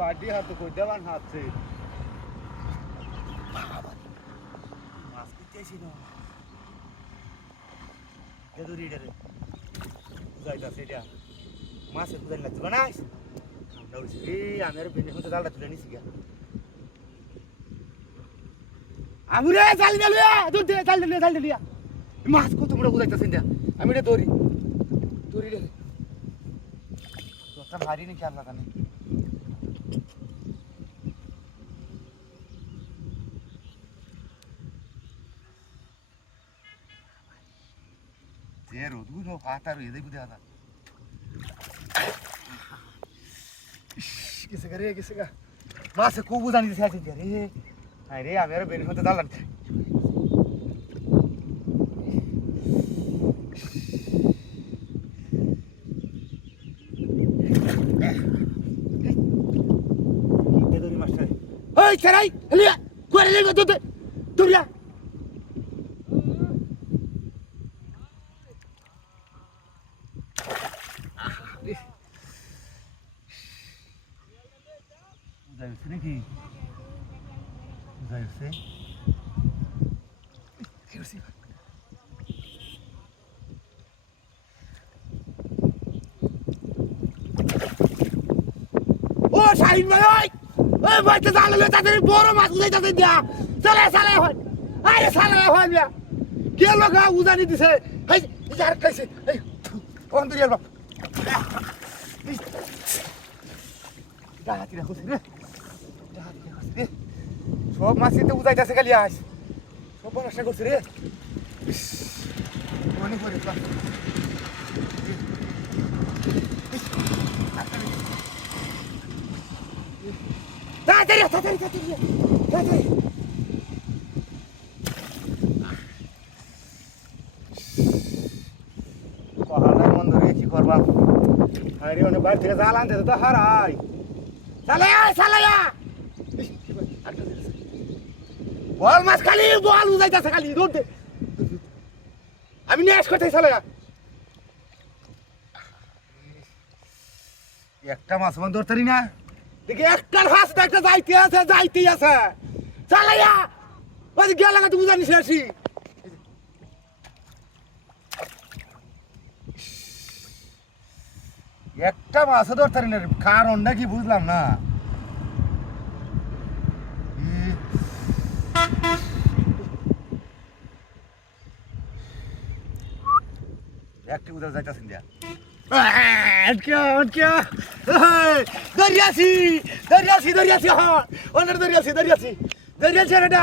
বাড়ি হাত কই দেবান হাতছে মাছ কিতেছি না এদুরি রে বুঝাইতা সেটা মাছে বুঝাই লাগছে বানাইস আমরা হইছে এই আমার বেনে হতে জালটা তুলে নিছি গিয়া আমুরে জাল দিলিয়া দুধ দে জাল দিলিয়া মাছ কত বড় বুঝাইতাছেন না আমি রে দড়ি রে তোটা ভারী নি খেয়াল লাগানে Zero, du no fatar e dei budada. Kise ga. Mas ko buzani dise ache re. Ai re amera beni hote dalan. Kite dori master. Oi charai, elia. Kore le dote. Duria. Uzayırsa ne ki? Uzayırsa? Uzayırsa bak. O Şahin Bey! Oy bayta zalale taদের বড় মাছ উজাইতাছে দিয়া চলে হয় আরে সালে হয় মিয়া গেল গা উজানি দিছে এই যার কাছে এই অন্তরিয়াল বাপ ডাহাতি রাখছ রে সব মাছই তো উজাইতাছে খালি আস সব নষ্ট করছে রে মনে করে তাড়াতাড়ি কহানার মন ধরে কি করবা আরে অনেক বাইরে থেকে জাল আনতে তো হারাই চালায়া বল মাছ খালি বল উজাইতাছে খালি দৌড় দে আমি নেশ করতে চালায়া একটা মাছ মন ধরতারি না দেখি একটার হাসটা একটা যাইতেই আছে চালাইয়া ওই গেল তুই বুঝানি শেষি একটা মাছও ধরতারি না কারণটা কি বুঝলাম না একটি উদার যাইতাছেন দিয়া দরিয়াছি হ্যাঁ অনেক দরিয়াছি এটা